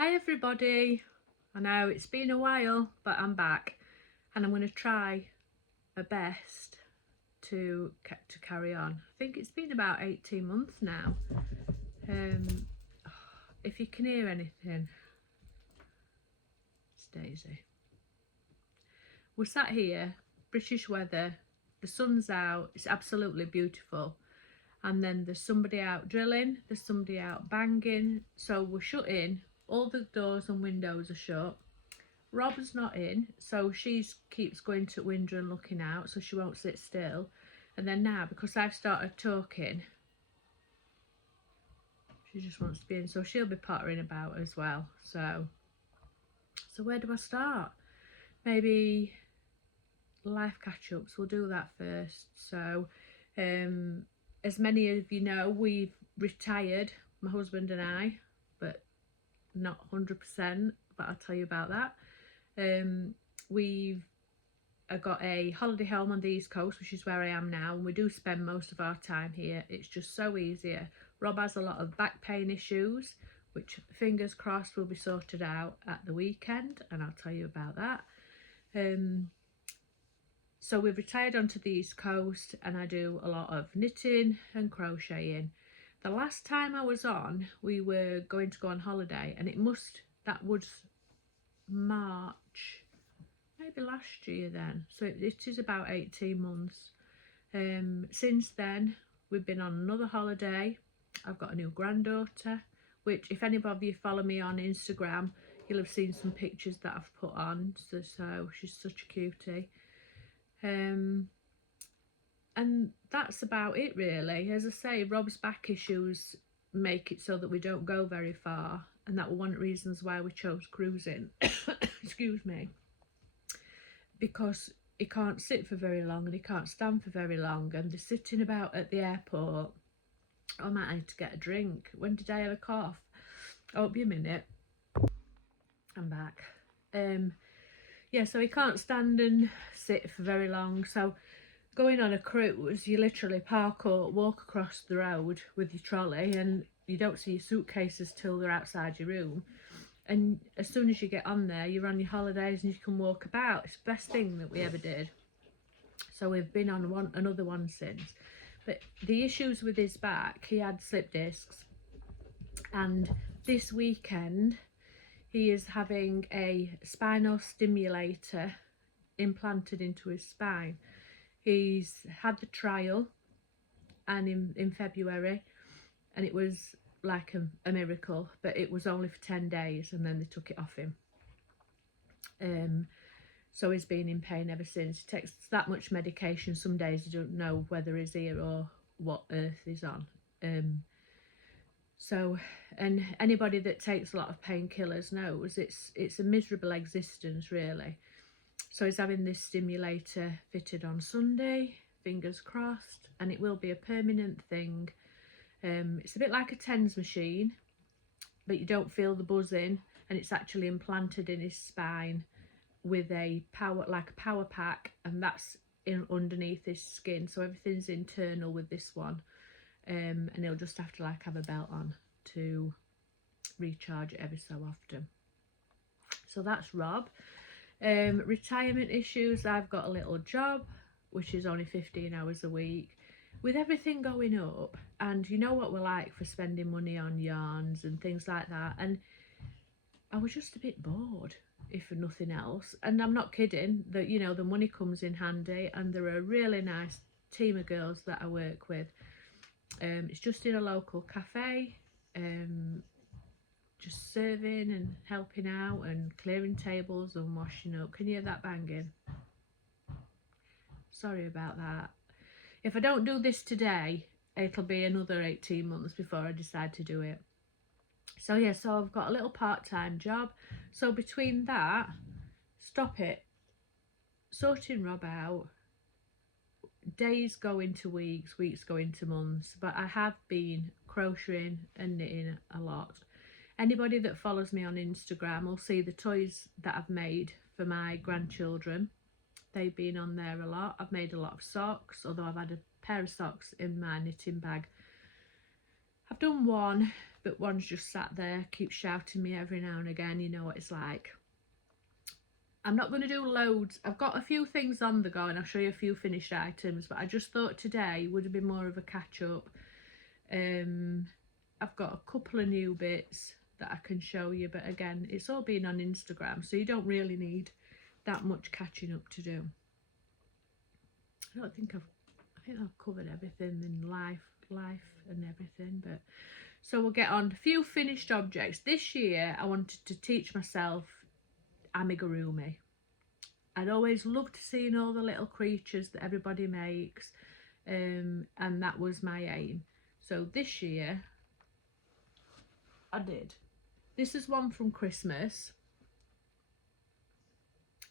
Hi everybody, I know it's been a while but I'm back and I'm going to try my best to carry on. I think it's been about 18 months now. If you can hear anything, it's Daisy. We're sat here, British weather, the sun's out, it's absolutely beautiful, and then there's somebody out drilling, there's somebody out banging, so we're shut in, all the doors and windows are shut. Rob's not in, so she keeps going to the window and looking out, so she won't sit still. And then now, because I've started talking, she just wants to be in, so she'll be pottering about as well. So where do I start? Maybe life catch-ups, we'll do that first. So as many of you know, we've retired, my husband and I, but not 100%, but I'll tell you about that. We've got a holiday home on the East Coast, which is where I am now, and we do spend most of our time here. It's just so easier. Rob has a lot of back pain issues, which fingers crossed will be sorted out at the weekend, and I'll tell you about that. So we've retired onto the East Coast and I do a lot of knitting and crocheting. The last time I was on, we were going to go on holiday, and that was March, maybe last year then, so it is about 18 months. Since then we've been on another holiday. I've got a new granddaughter, which if any of you follow me on Instagram, you'll have seen some pictures that I've put on, so she's such a cutie. And that's about it really. As I say, Rob's back issues make it so that we don't go very far, and that was one of the reasons why we chose cruising. Excuse me, because he can't sit for very long and he can't stand for very long, and they're sitting about at the airport. I might need to get a drink. When did I have a cough? Oh, be a minute, I'm back. Yeah, so he can't stand and sit for very long, so going on a cruise, you literally park or walk across the road with your trolley, and you don't see your suitcases till they're outside your room. And as soon as you get on there, you're on your holidays and you can walk about. It's the best thing that we ever did. So we've been on another one since. But the issues with his back, he had slip discs, and this weekend he is having a spinal stimulator implanted into his spine. He's had the trial and in February, and it was like a miracle, but it was only for 10 days and then they took it off him. So he's been in pain ever since. He takes that much medication, some days you don't know whether he's here or what earth he's on. So, and anybody that takes a lot of painkillers knows it's a miserable existence really. So he's having this stimulator fitted on Sunday, fingers crossed, and it will be a permanent thing. It's a bit like a TENS machine, but you don't feel the buzzing, and it's actually implanted in his spine with a power pack, and that's underneath his skin, so everything's internal with this one. And he'll just have to have a belt on to recharge it every so often. So that's Rob. Retirement issues, I've got a little job which is only 15 hours a week. With everything going up, and you know what we're like for spending money on yarns and things like that, and I was just a bit bored, if for nothing else. And I'm not kidding, that the money comes in handy, and they're a really nice team of girls that I work with. It's just in a local cafe, just serving and helping out and clearing tables and washing up. Can you hear that banging? Sorry about that. If I don't do this today, it'll be another 18 months before I decide to do it. So yeah, so I've got a little part-time job. So between that, sorting Rob out, days go into weeks, weeks go into months, but I have been crocheting and knitting a lot. Anybody that follows me on Instagram will see the toys that I've made for my grandchildren. They've been on there a lot. I've made a lot of socks, although I've had a pair of socks in my knitting bag. I've done one but one's just sat there, keeps shouting me every now and again. You know what it's like. I'm not going to do loads. I've got a few things on the go and I'll show you a few finished items, but I just thought today would have been more of a catch up. I've got a couple of new bits that I can show you, but again, it's all been on Instagram, so you don't really need that much catching up to do. I think I've covered everything in life and everything, but so we'll get on. A few finished objects. This year I wanted to teach myself amigurumi. I'd always loved seeing all the little creatures that everybody makes, and that was my aim. So this year I did. This is one from Christmas,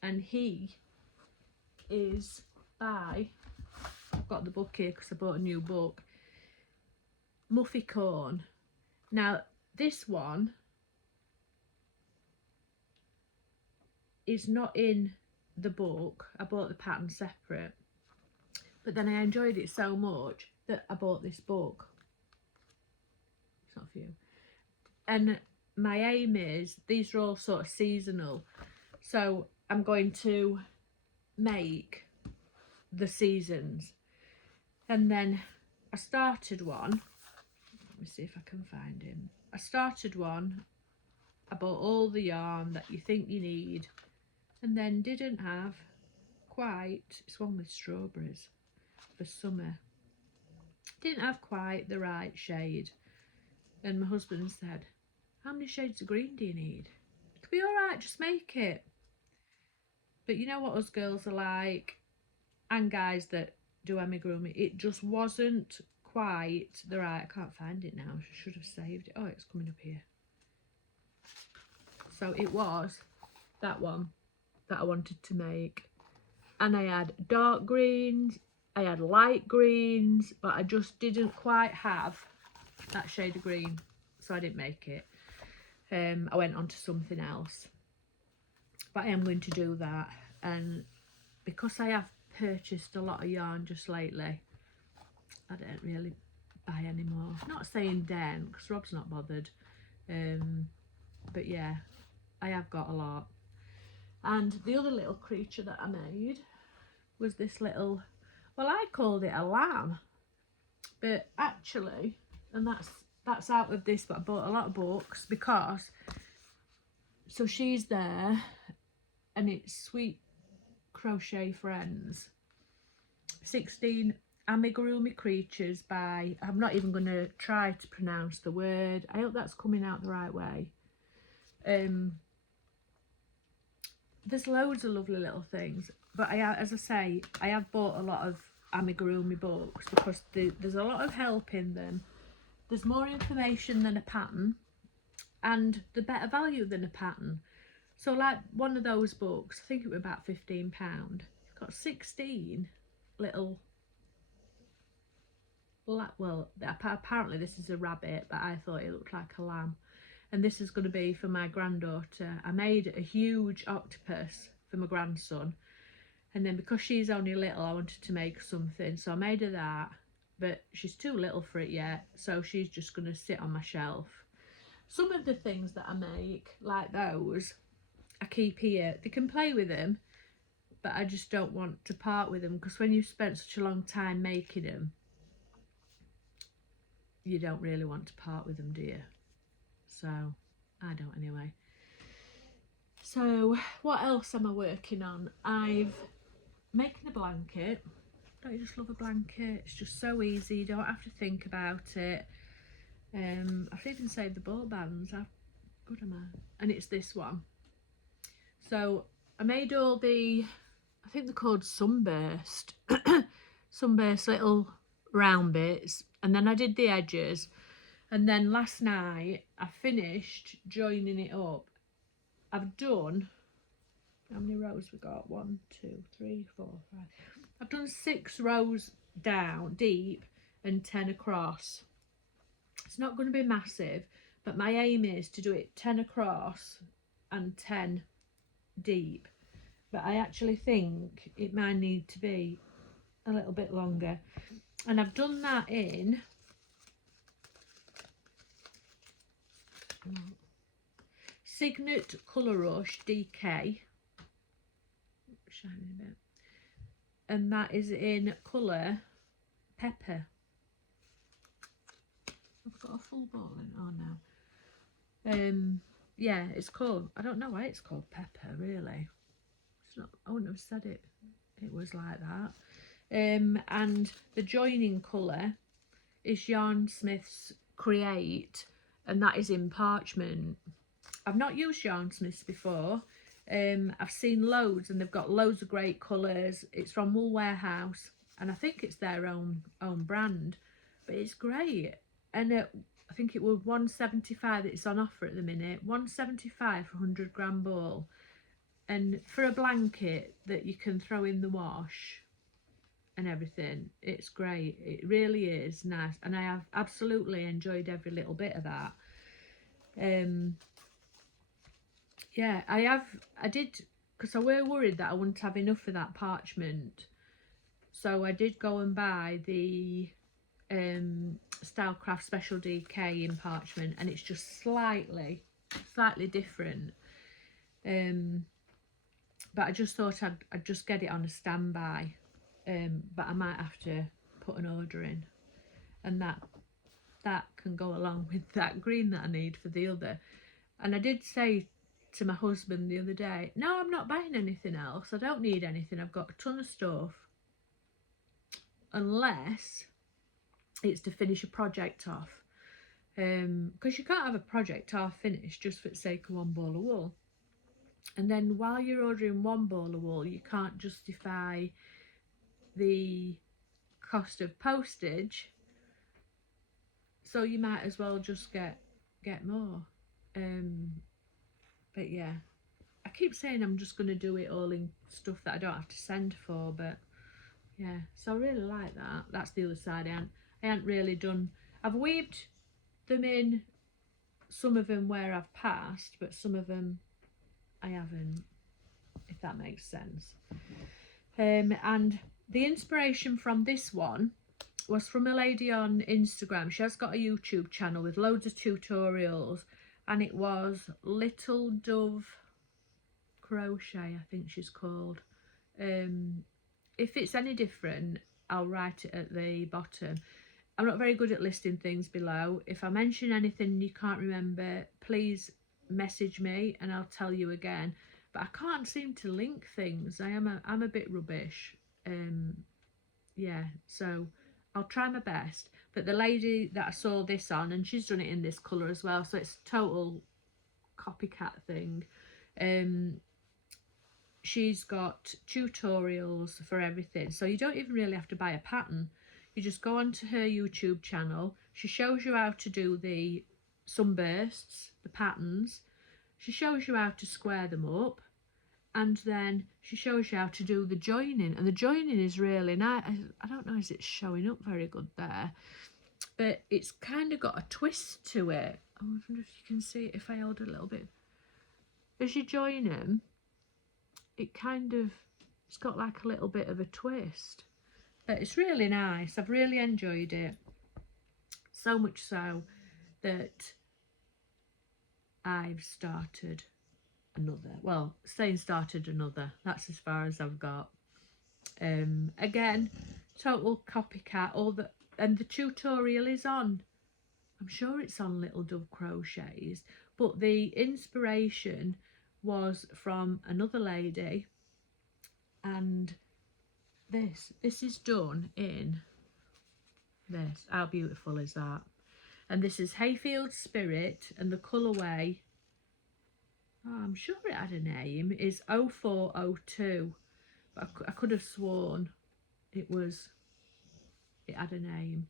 and he is by, I've got the book here because I bought a new book, Muffy Corn. Now this one is not in the book. I bought the pattern separate, but then I enjoyed it so much that I bought this book. It's not for you. And my aim is, these are all sort of seasonal, so I'm going to make the seasons. And then I started one, let me see if I can find him. I started one, I bought all the yarn that you think you need, and then didn't have quite, it's one with strawberries for summer, didn't have quite the right shade. And my husband said, how many shades of green do you need? It'll be all right, just make it. But you know what us girls are like, and guys that do amigurumi, it just wasn't quite the right, I can't find it now, I should have saved it. Oh, it's coming up here. So it was that one that I wanted to make, and I had dark greens, I had light greens, but I just didn't quite have that shade of green, so I didn't make it. I went on to something else, but I am going to do that. And because I have purchased a lot of yarn just lately, I don't really buy anymore. Not saying then, because Rob's not bothered, but yeah, I have got a lot. And the other little creature that I made was this little, well, I called it a lamb, but actually, and that's out of this, but I bought a lot of books because, so she's there, and it's Sweet Crochet Friends, 16 amigurumi creatures by, I'm not even going to try to pronounce the word, I hope that's coming out the right way. There's loads of lovely little things, but as I say, I have bought a lot of amigurumi books because there's a lot of help in them. There's more information than a pattern, and the better value than a pattern. So like one of those books, I think it was about £15. It's got 16 little, well, apparently this is a rabbit, but I thought it looked like a lamb. And this is going to be for my granddaughter. I made a huge octopus for my grandson, and then because she's only little, I wanted to make something, so I made her that, but she's too little for it yet, so she's just going to sit on my shelf. Some of the things that I make, like those, I keep here. They can play with them, but I just don't want to part with them, because when you've spent such a long time making them, you don't really want to part with them, do you? So I don't anyway. So what else am I working on? I've making a blanket. Don't you just love a blanket? It's just so easy, you don't have to think about it. I've even saved the ball bands. How good am I? And it's this one. So I made all the, I think they're called sunburst sunburst little round bits, and then I did the edges, and then last night I finished joining it up. I've done, how many rows we got? 1, 2, 3, 4, 5. I've done 6 rows down deep and 10 across. It's not going to be massive, but my aim is to do it 10 across and 10 deep. But I actually think it might need to be a little bit longer. And I've done that in Signet Colour Rush DK. Shiny a bit. And that is in colour Pepper. I've got a full ball in. Oh no. Yeah, it's called, I don't know why it's called Pepper, really. It's not, I wouldn't have said it was like that. And the joining colour is Yarn Smith's Create, and that is in parchment. I've not used Yarn Smiths before. I've seen loads, and they've got loads of great colours. It's from Wool Warehouse, and I think it's their own brand, but it's great. And I think it was £1.75. It's on offer at the minute. £1.75 for 100-gram ball, and for a blanket that you can throw in the wash and everything, it's great. It really is nice, and I have absolutely enjoyed every little bit of that. Yeah, I did, because I were worried that I wouldn't have enough of that parchment, so I did go and buy the Stylecraft Special DK in parchment, and it's just slightly different. But I just thought I'd just get it on a standby, but I might have to put an order in, and that can go along with that green that I need for the other. And I did say to my husband the other day, no, I'm not buying anything else. I don't need anything. I've got a ton of stuff, unless it's to finish a project off, because you can't have a project half finished just for the sake of one ball of wool. And then while you're ordering one ball of wool, you can't justify the cost of postage, so you might as well just get more. But yeah, I keep saying I'm just going to do it all in stuff that I don't have to send for, but yeah, so I really like that. That's the other side. I ain't really done, I've weaved them in, some of them where I've passed, but some of them I haven't, if that makes sense. And the inspiration from this one was from a lady on Instagram. She has got a YouTube channel with loads of tutorials, and it was Little Dove Crochet, I think she's called. If it's any different, I'll write it at the bottom. I'm not very good at listing things below. If I mention anything you can't remember, please message me and I'll tell you again. But I can't seem to link things. I'm a bit rubbish. Yeah, so I'll try my best. But the lady that I saw this on, and she's done it in this colour as well, so it's a total copycat thing. She's got tutorials for everything, so you don't even really have to buy a pattern. You just go onto her YouTube channel. She shows you how to do the sunbursts, the patterns. She shows you how to square them up, and then she shows you how to do the joining, and the joining is really nice. I don't know if it's showing up very good there, but it's kind of got a twist to it. I wonder if you can see it if I hold a little bit. As you join them, it's got like a little bit of a twist, but it's really nice. I've really enjoyed it, so much so that I've started another. Well, started another, that's as far as I've got. Again, total copycat. And the tutorial is on, I'm sure it's on Little Dove Crochets, but the inspiration was from another lady, and this is done in this. How beautiful is that? And this is Hayfield Spirit, and the colourway, I'm sure it had a name, is 0402, but I could have sworn it had a name.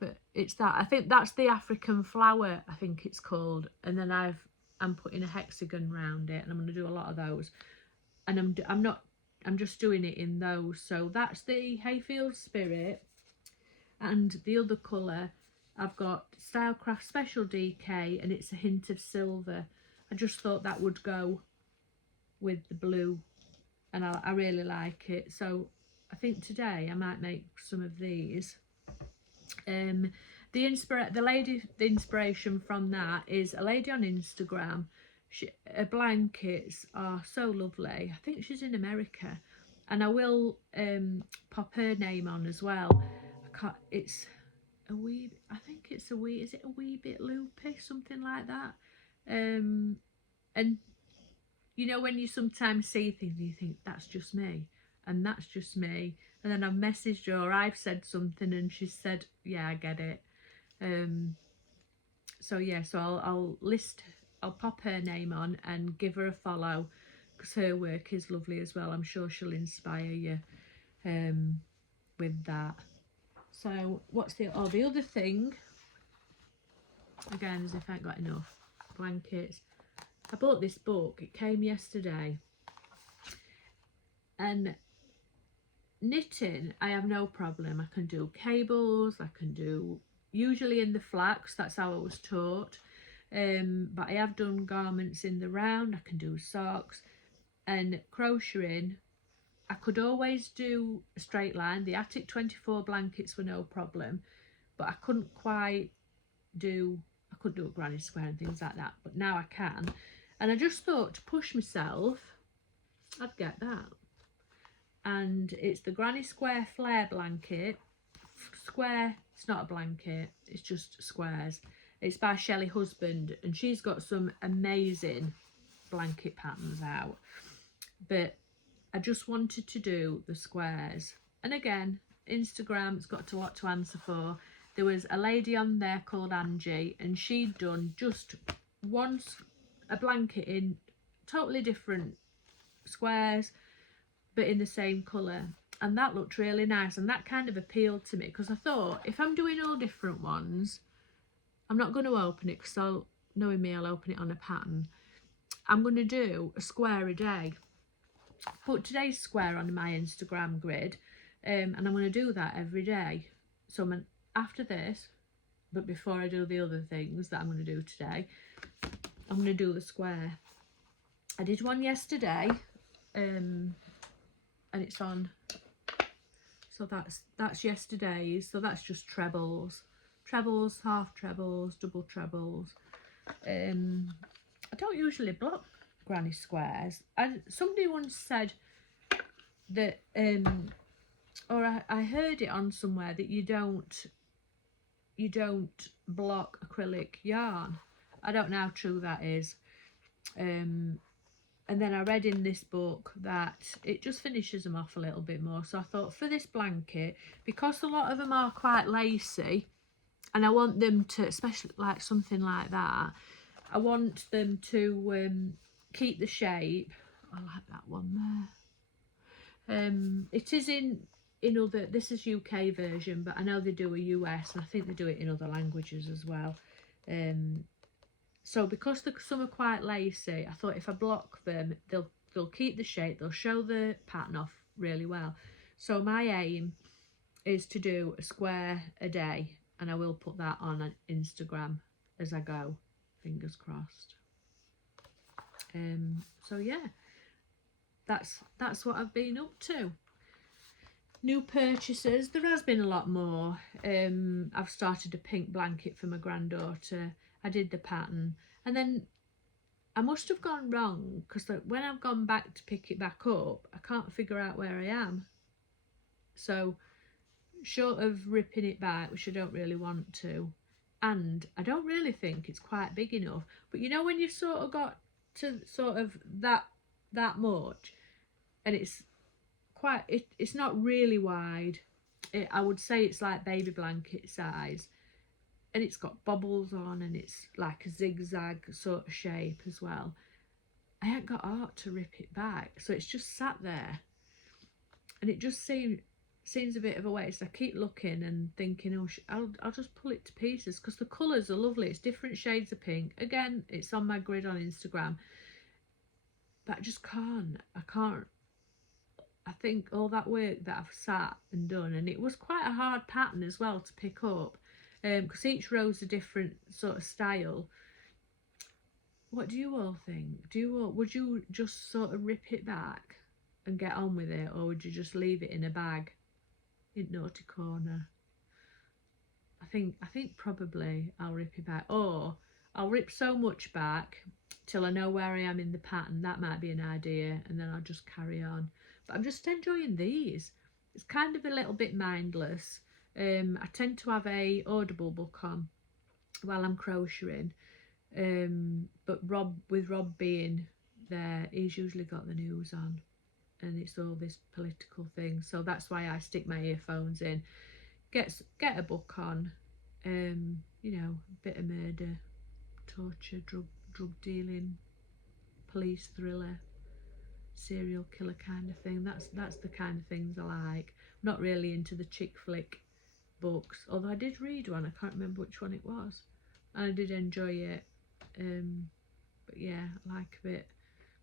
But it's that, I think that's the African flower, I think it's called. And then I'm putting a hexagon round it, and I'm going to do a lot of those. And I'm just doing it in those. So that's the Hayfield Spirit. And the other colour, I've got Stylecraft Special DK, and it's a hint of silver. I just thought that would go with the blue, and I really like it. So I think today I might make some of these. And The inspiration from that is a lady on Instagram. Her blankets are so lovely. I think she's in America, and I will pop her name on as well. It's a wee, I think it's a wee, is it a wee bit loopy, something like that. And you know, when you sometimes see things and you think that's just me, and that's just me, and then I've messaged her or I've said something and she said, yeah, I get it. So yeah, so I'll pop her name on and give her a follow, because her work is lovely as well. I'm sure she'll inspire you with that. So what's the other thing, again, as if I ain't got enough blankets. I bought this book, it came yesterday, and knitting I have no problem. I can do cables, I can do usually in the flax, that's how I was taught, but I have done garments in the round, I can do socks, and crocheting I could always do a straight line. The Attic 24 blankets were no problem, but I couldn't do a granny square and things like that, but now I can. And I just thought, to push myself, I'd get that. And it's the granny square flare blanket. Square, it's not a blanket, it's just squares. It's by Shelley Husband, and she's got some amazing blanket patterns out, but I just wanted to do the squares. And again, Instagram's got a lot to answer for. There was a lady on there called Angie, and she'd done just a blanket in totally different squares, but in the same colour, and that looked really nice, and that kind of appealed to me, because I thought, if I'm doing all different ones, I'm not going to open it, because knowing me, I'll open it on a pattern. I'm going to do a square a day. Put today's square on my Instagram grid, and I'm going to do that every day. So after this, but before I do the other things that I'm going to do today, I'm going to do the square. I did one yesterday, and it's on, so that's yesterday's, so that's just trebles, half trebles, double trebles. I don't usually block granny squares. Somebody once said that, or I heard it on somewhere, that you don't block acrylic yarn. I don't know how true that is. And then I read in this book that it just finishes them off a little bit more. So I thought, for this blanket, because a lot of them are quite lacy, and I want them to, especially like something like that, I want them to keep the shape. I like that one there. It is in other, this is UK version, but I know they do a US, and I think they do it in other languages as well. So because some are quite lacy, I thought if I block them, they'll keep the shape, they'll show the pattern off really well. So my aim is to do a square a day, and I will put that on Instagram as I go, fingers crossed. So yeah, that's what I've been up to. New purchases, there has been a lot more. I've started a pink blanket for my granddaughter. I did the pattern, and then I must have gone wrong, because when I've gone back to pick it back up, I can't figure out where I am. So short of ripping it back, which I don't really want to, and I don't really think it's quite big enough, but you know when you've sort of got to sort of that much, and it's quite, it's not really wide. I would say it's like baby blanket size, and it's got bobbles on, and it's like a zigzag sort of shape as well. I ain't got art to rip it back, so it's just sat there, and it just seems a bit of a waste. I keep looking and thinking, oh, I'll just pull it to pieces, because the colours are lovely. It's different shades of pink. Again, it's on my grid on Instagram, but I just can't. I think all that work that I've sat and done, and it was quite a hard pattern as well to pick up, because each row's a different sort of style. What do you all think? Would you just sort of rip it back and get on with it, or would you just leave it in a bag in naughty corner? I think probably I'll rip it back, or I'll rip so much back till I know where I am in the pattern. That might be an idea, and then I'll just carry on. But I'm just enjoying these. It's kind of a little bit mindless. I tend to have a Audible book on while I'm crocheting, but with Rob being there, he's usually got the news on, and it's all this political thing, so that's why I stick my earphones in, get a book on, you know, a bit of murder, torture, drug dealing, police thriller, serial killer kind of thing. That's the kind of things I like. I'm not really into the chick flick books, although I did read one, I can't remember which one it was, and I did enjoy it. But yeah, I like a bit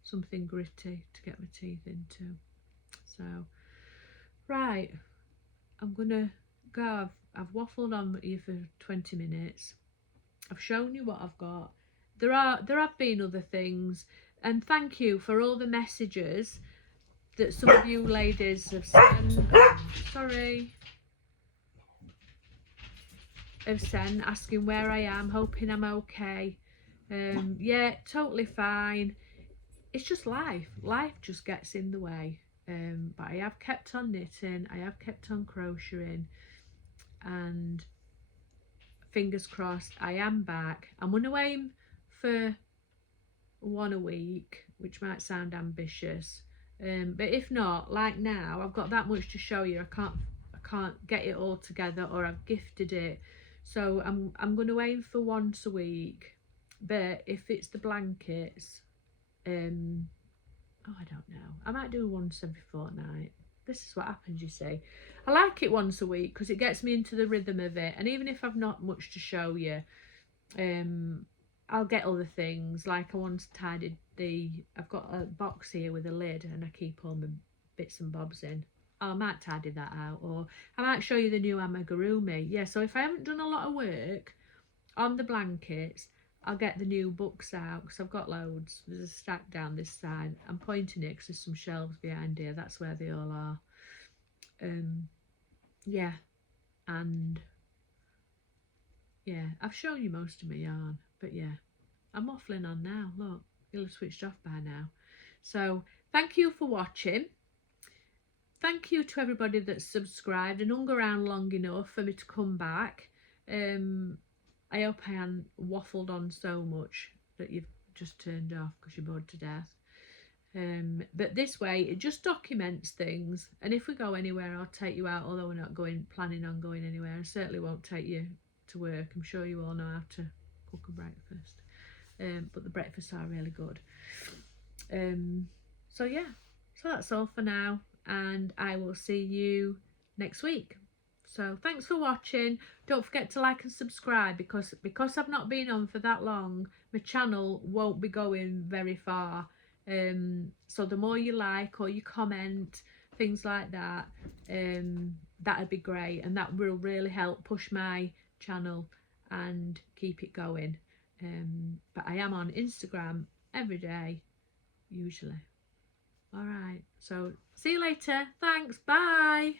something gritty to get my teeth into. So right, I'm gonna go. I've waffled on here for 20 minutes. I've shown you what I've got. There have been other things, and thank you for all the messages that some of you ladies have sent. Sorry. Have sent asking where I am, hoping I'm okay. Yeah, totally fine. It's just life just gets in the way, but I have kept on knitting, I have kept on crocheting, and fingers crossed I am back. I'm going to aim for one a week, which might sound ambitious, but if not, like now, I've got that much to show you. I can't get it all together, or I've gifted it, so I'm going to aim for once a week. But if it's the blankets, oh, I don't know, I might do once every fortnight. This is what happens, you see. I like it once a week because it gets me into the rhythm of it, and even if I've not much to show you, I'll get other things. Like I once tidied I've got a box here with a lid, and I keep all my bits and bobs in. I might tidy that out, or I might show you the new amigurumi. Yeah, so if I haven't done a lot of work on the blankets, I'll get the new books out, because I've got loads. There's a stack down this side. I'm pointing it because there's some shelves behind here. That's where they all are. Yeah, and yeah, I've shown you most of my yarn, but yeah, I'm waffling on now. Look, you'll have switched off by now. So thank you for watching. Thank you to everybody that's subscribed and hung around long enough for me to come back. I hope I haven't waffled on so much that you've just turned off because you're bored to death. But this way, it just documents things, and if we go anywhere, I'll take you out, although we're not planning on going anywhere. I certainly won't take you to work. I'm sure you all know how to cook a breakfast, but the breakfasts are really good. So yeah, so that's all for now, and I will see you next week. So thanks for watching. Don't forget to like and subscribe, because I've not been on for that long, my channel won't be going very far. So the more you like or you comment, things like that, that'd be great, and that will really help push my channel and keep it going. But I am on Instagram every day usually. All right, so see you later. Thanks, bye.